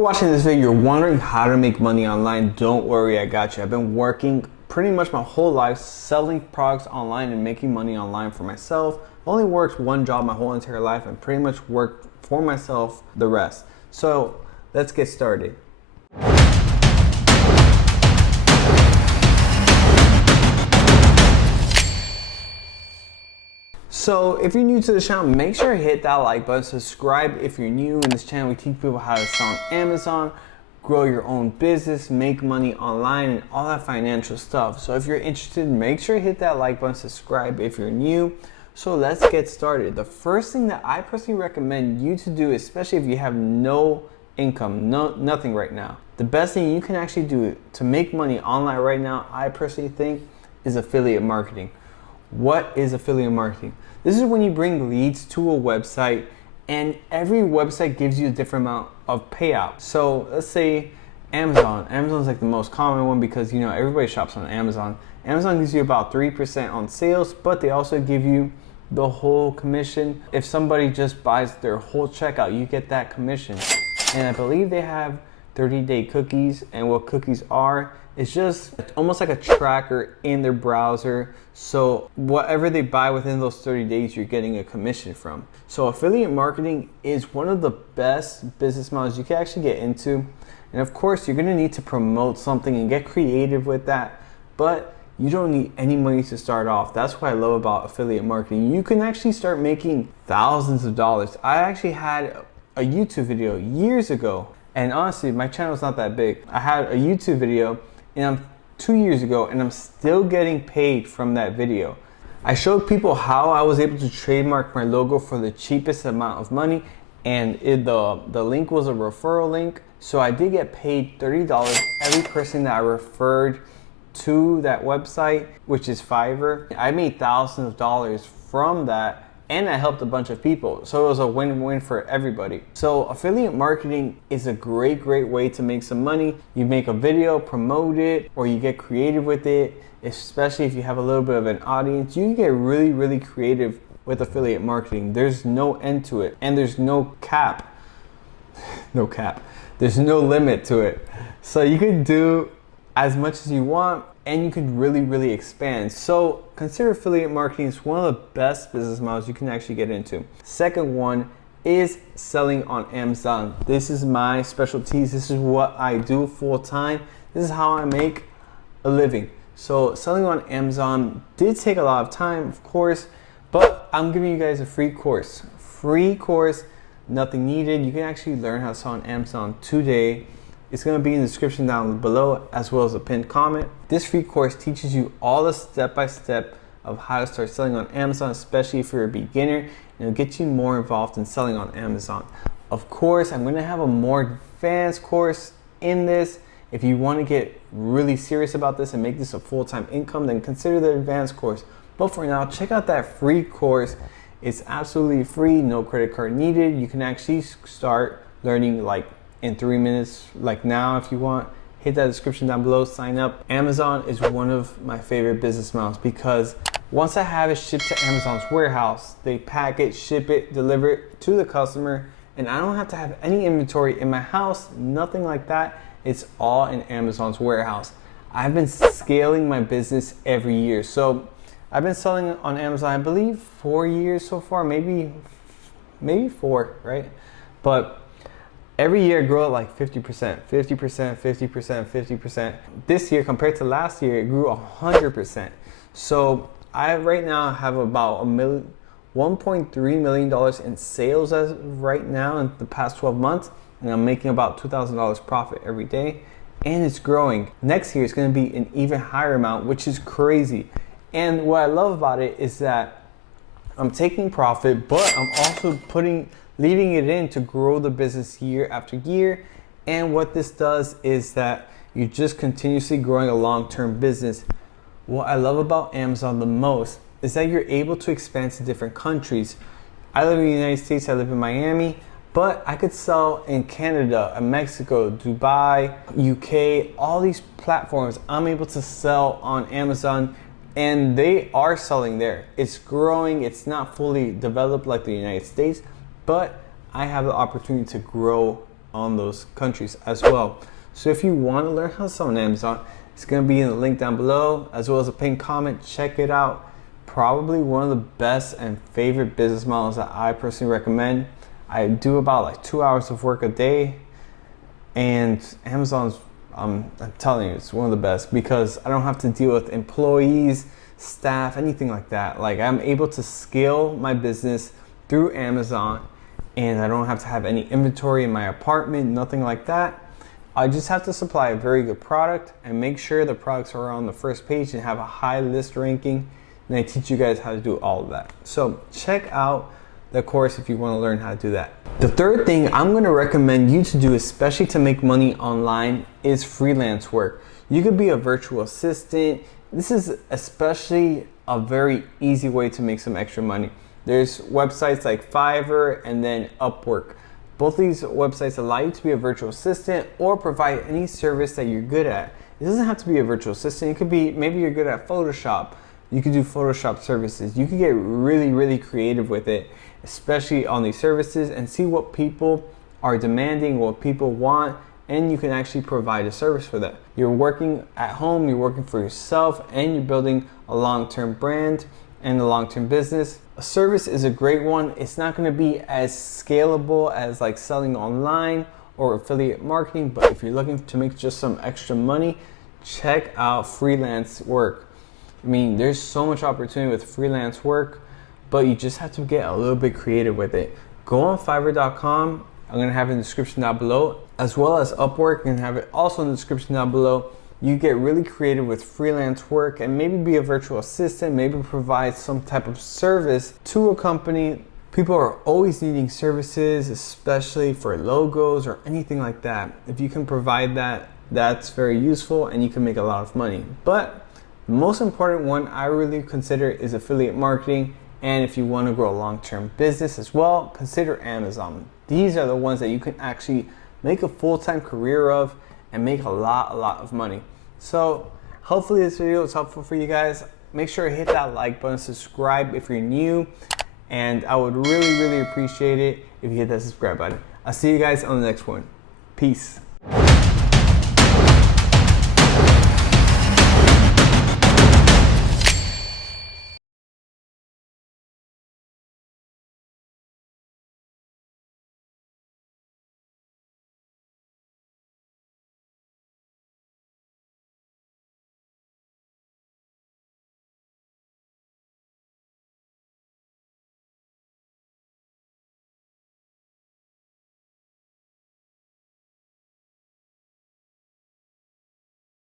Watching this video, you're wondering how to make money online. Don't worry, I got you. I've been working pretty much my whole life selling products online and making money online for myself. I've only worked one job my whole entire life and pretty much worked for myself the rest. So let's get started. So if you're new to the channel, make sure to hit that like button, subscribe if you're new. In this channel, we teach people how to sell on Amazon, grow your own business, make money online, and all that financial stuff. So if you're interested, make sure to hit that like button, subscribe if you're new. So let's get started. The first thing that I personally recommend you to do, especially if you have no income, nothing right now, the best thing you can actually do to make money online right now, I personally think, is affiliate marketing. What is affiliate marketing? This is when you bring leads to a website and every website gives you a different amount of payout. So let's say Amazon. Amazon's like the most common one because everybody shops on Amazon. Amazon gives you about 3% on sales, but they also give you the whole commission. If somebody just buys their whole checkout, you get that commission. And I believe they have 30-day cookies, and what cookies are, it's just almost like a tracker in their browser. So whatever they buy within those 30 days, you're getting a commission from. So affiliate marketing is one of the best business models you can actually get into. And of course, you're gonna need to promote something and get creative with that, but you don't need any money to start off. That's what I love about affiliate marketing. You can actually start making thousands of dollars. I actually had a YouTube video years ago, and honestly, my channel is not that big. I had a YouTube video and 2 years ago, and I'm still getting paid from that video. I showed people how I was able to trademark my logo for the cheapest amount of money, and the link was a referral link. So I did get paid $30 every person that I referred to that website, which is Fiverr. I made thousands of dollars from that, and I helped a bunch of people. So it was a win-win for everybody. So affiliate marketing is a great way to make some money. You make a video, promote it, or you get creative with it, especially if you have a little bit of an audience. You can get really creative with affiliate marketing. There's no end to it, and there's no cap. There's no limit to it. So you can do as much as you want, and you can really expand. So consider affiliate marketing is one of the best business models you can actually get into. Second one is selling on Amazon. This is my specialty. This is what I do full time. This is how I make a living. So selling on Amazon did take a lot of time, of course, but I'm giving you guys a free course. Nothing needed. You can actually learn how to sell on Amazon today. It's going to be in the description down below, as well as a pinned comment. This free course teaches you all the step-by-step of how to start selling on Amazon, especially if you're a beginner, and it'll get you more involved in selling on Amazon. Of course, I'm going to have a more advanced course in this. If you want to get really serious about this and make this a full-time income, then consider the advanced course. But for now, check out that free course. It's absolutely free, no credit card needed. You can actually start learning in 3 minutes, like now if you want. Hit that description down below, sign up. Amazon is one of my favorite business models because once I have it shipped to Amazon's warehouse, they pack it, ship it, deliver it to the customer, and I don't have to have any inventory in my house, nothing like that. It's all in Amazon's warehouse. I've been scaling my business every year. So I've been selling on Amazon, I believe 4 years so far, maybe 4, right? But every year I grow at like 50%. This year compared to last year, it grew 100%. So I right now have about $1.3 million in sales as of right now in the past 12 months. And I'm making about $2,000 profit every day. And it's growing. Next year it's going to be an even higher amount, which is crazy. And what I love about it is that I'm taking profit, but I'm also leaving it in to grow the business year after year. And what this does is that you're just continuously growing a long-term business. What I love about Amazon the most is that you're able to expand to different countries. I live in the United States, I live in Miami, but I could sell in Canada, Mexico, Dubai, UK, all these platforms. I'm able to sell on Amazon, and they are selling there. It's growing. It's not fully developed like the United States, but I have the opportunity to grow on those countries as well. So if you want to learn how to sell on Amazon, it's going to be in the link down below, as well as a pinned comment. Check it out. Probably one of the best and favorite business models that I personally recommend. I do about like 2 hours of work a day, and Amazon's, I'm telling you, it's one of the best because I don't have to deal with employees, staff, anything like that. Like, I'm able to scale my business through Amazon, and I don't have to have any inventory in my apartment, nothing like that. I just have to supply a very good product and make sure the products are on the first page and have a high list ranking. And I teach you guys how to do all of that. So check out the course if you want to learn how to do that. The third thing I'm going to recommend you to do, especially to make money online, is freelance work. You could be a virtual assistant. This is especially a very easy way to make some extra money. There's websites like Fiverr and then Upwork. Both of these websites allow you to be a virtual assistant or provide any service that you're good at. It doesn't have to be a virtual assistant. It could be, maybe you're good at Photoshop. You could do Photoshop services. You could get really, really creative with it, especially on these services, and see what people are demanding, what people want, and you can actually provide a service for that. You're working at home, you're working for yourself, and you're building a long-term brand and a long-term business. A service is a great one. It's not going to be as scalable as like selling online or affiliate marketing, but if you're looking to make just some extra money, check out freelance work. I mean, there's so much opportunity with freelance work, but you just have to get a little bit creative with it. Go on Fiverr.com. I'm going to have it in the description down below, as well as Upwork. I'm going to have it also in the description down below. You get really creative with freelance work and maybe be a virtual assistant, maybe provide some type of service to a company. People are always needing services, especially for logos or anything like that. If you can provide that, that's very useful and you can make a lot of money. But the most important one I really consider is affiliate marketing. And if you want to grow a long-term business as well, consider Amazon. These are the ones that you can actually make a full-time career of and make a lot of money. So hopefully this video is helpful for you guys. Make sure to hit that like button, subscribe if you're new, and I would really appreciate it if you hit that subscribe button. I'll see you guys on the next one. Peace.